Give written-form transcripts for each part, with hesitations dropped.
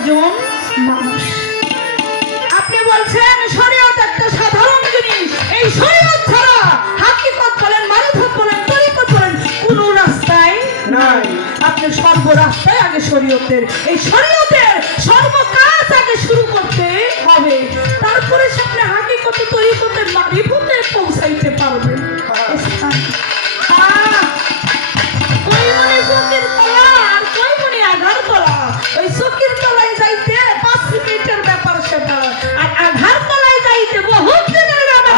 একজন মানুষ। আপনি বলছেন শরীয়ত একটা সাধারণ জিনিস, এই শরীয়ত ছাড়া হাকিকত বলেন, মারিফত বলেন, তরিকত বলেন কোন রাস্তায় নাই। আপনি সর্ব রাস্তায় আগে শরীয়তের, এই শরীয়তের সর্বকাজ আগে শুরু করতে হবে, তারপরে আপনি হাকিকতে তরিকতে মারিফতে পৌঁছাইতে পারবেন। কই মনে চকির তলা আর কই মনে আঘার তলা, ওই চকির তলায় যাইতে 5 মিনিটের ব্যাপার সেটা, আর আঘার তলায় যাইতে বহুত দিনের ব্যাপার।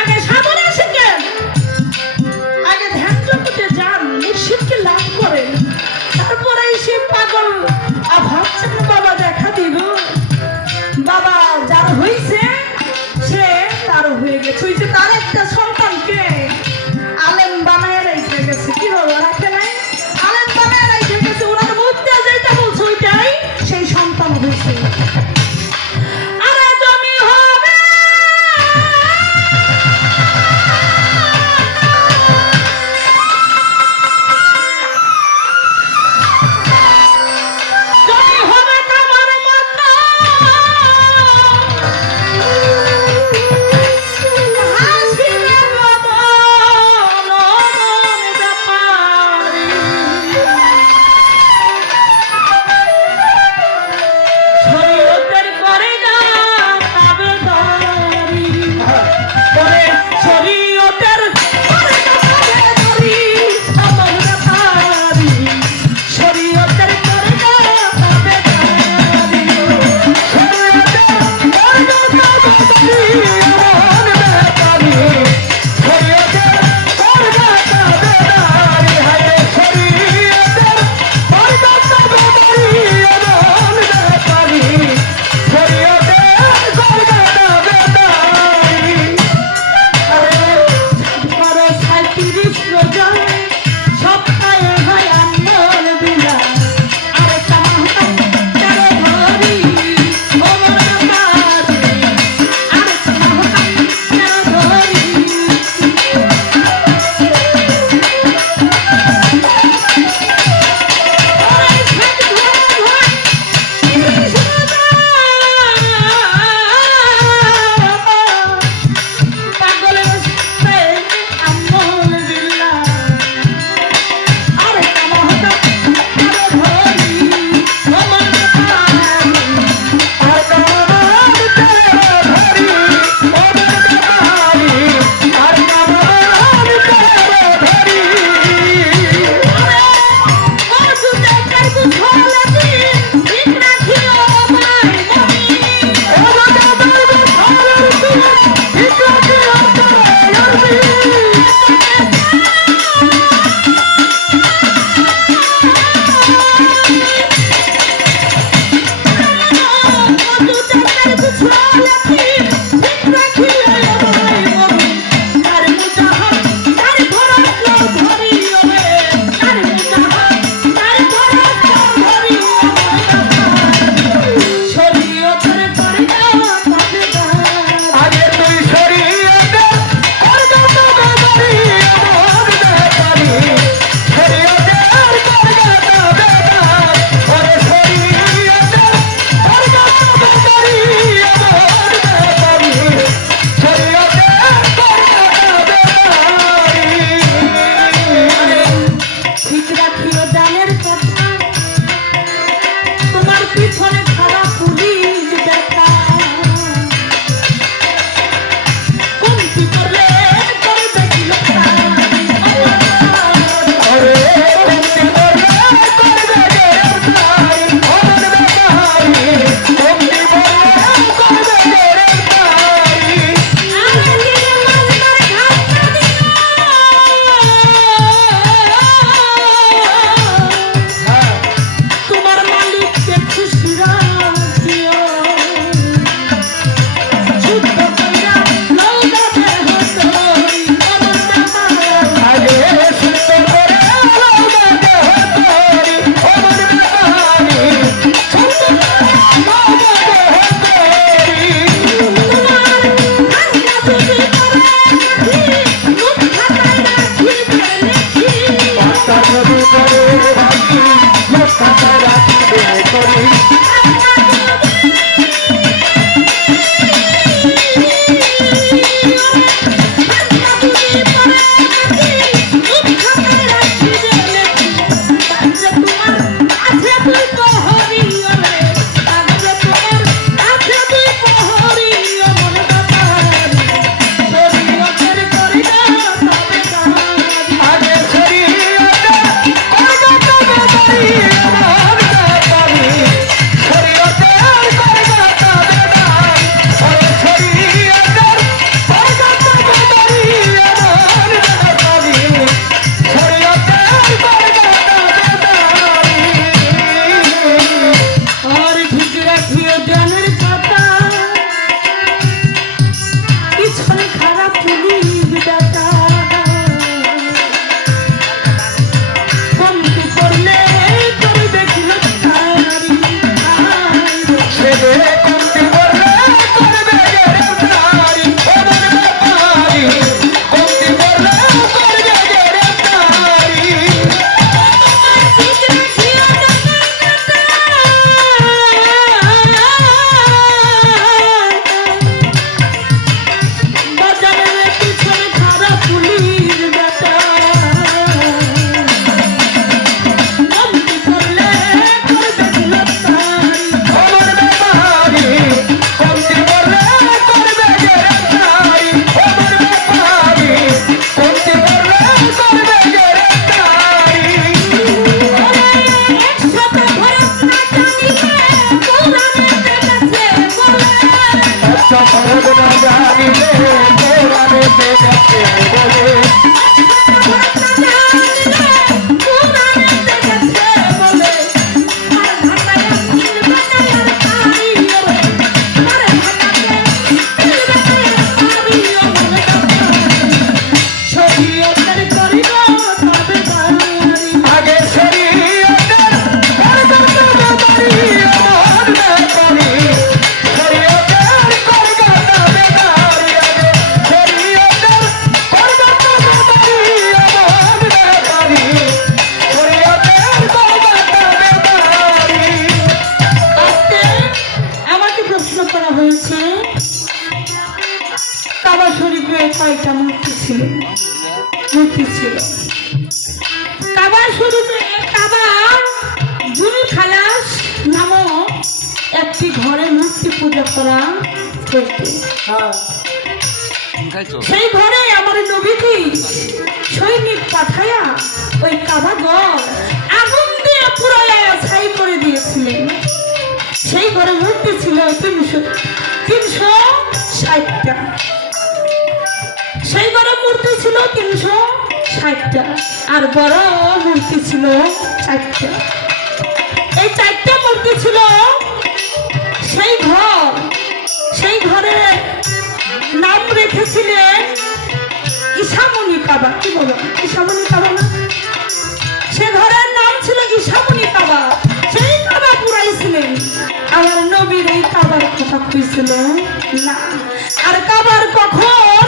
আগে সাধনা শিখেন, আগে ধ্যান জগতে যান, মুর্শিদকে লাভ করেন, তারপরে সে পাগল ভাবছেন বাবা দেখা দিব। বাবা যার হইছে সে তার হয়ে গেছে, ওই যে তার একটা সন্তানকে আলেম বানায় রেখে গেছে, কি বলো রাখে নাই, আলেম বানায় রেখে গেছে, ওনার মধ্যে যেটা বলছে ওইটাই সেই সন্তান হয়েছে। আরে জমি হবে জমি হবে তোমার মতো হাসিবে মদন ব্যাপারী। না জানিলে কোরআনে দেখে বলে আগে শরীয়তের করগত বাড়ি আমার ব্যাপারি শরীয়তের করগত বেদারি আগে শরীয়তের করগত বাড়ি আমার ব্যাপারি শরীয়তের করগত বেদারি। আজকে আমাকে প্রশ্ন করা হয়েছে কাবা শরীফে কয়টা মূর্তি ছিল? কাবা শরীফে কাবা জুল খালাস নামক একটি ঘরে মূর্তি পূজা করা হতো। সেই ঘরে আমার নবীজি সৈনিক পাঠায়া ওই কাবা ঘর আগুন দিয়ে পুরাইয়া ছাই করে দিয়েছিলেন। সেই ঘরে মূর্তি ছিল 360টা। সেই ঘরে মূর্তি ছিল 360টা আর বড় মূর্তি ছিল 4টা। এই 4টা মূর্তি ছিল সেই ঘরে নাম রেখেছিলেন ঈশামণি কাবা। কি বলো ঈশামণি কাবা না? সে ঘরের নাম ছিল ঈশামণি কাবা। সেই কাবা পুরাইছিলেন আমার নবীর এই কাবার কথা কইছিল না। আর কাবার কখন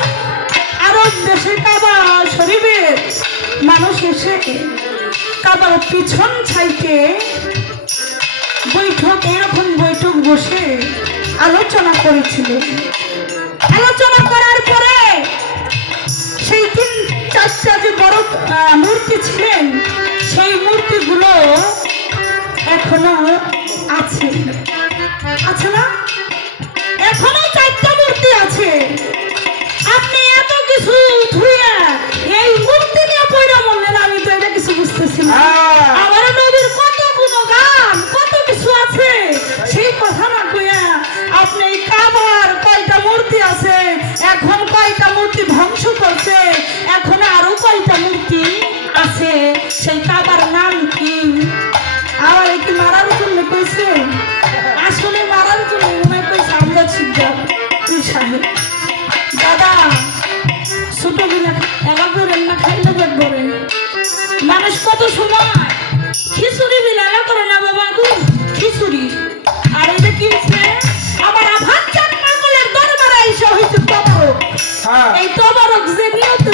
আরব দেশে কাবা শরীফের মানুষ এসে কাবার পিছন ছাইতে এরকম বৈঠক বসে আলোচনা করেছিল। আলোচনা করার পরে সেই 3-4টা যে বড় মূর্তি ছিলেন সেই মূর্তিগুলো এখনো আছে না? এখনো 4টা মূর্তি আছে। আপনি এত কিছু ধুইয়া এই মূর্তি নিয়ে পয়রা বললেন, আমি তো এটা কিছু বুঝতেছি না। আমার নবীর কত গুণগান কত কিছু আছে সেই কথা না কইয়া আপনি এই কাবার কয়টা মূর্তি আছে, এখন কয়টা মূর্তি ধ্বংস করছে, এখন আরো কয়টা মূর্তি আছে, সেই কাবার নাম কি? আবার কি মারার জন্য কইছে? আসলে মারার জন্য মনে কইছে আমরা শিখব সাহেব। দাদা ছোটবেলা এবার করেন না, খাইলে পেট ভরে। মানুষ কত সময় খিচুড়ি বিলালা করে না বাবা, খিচুড়ি। আর এটা কিনছে আমার আভাত চান মাঙ্গলের দরবারে এসে হয়েছে তবরক। এই তবরক যে নিয়ত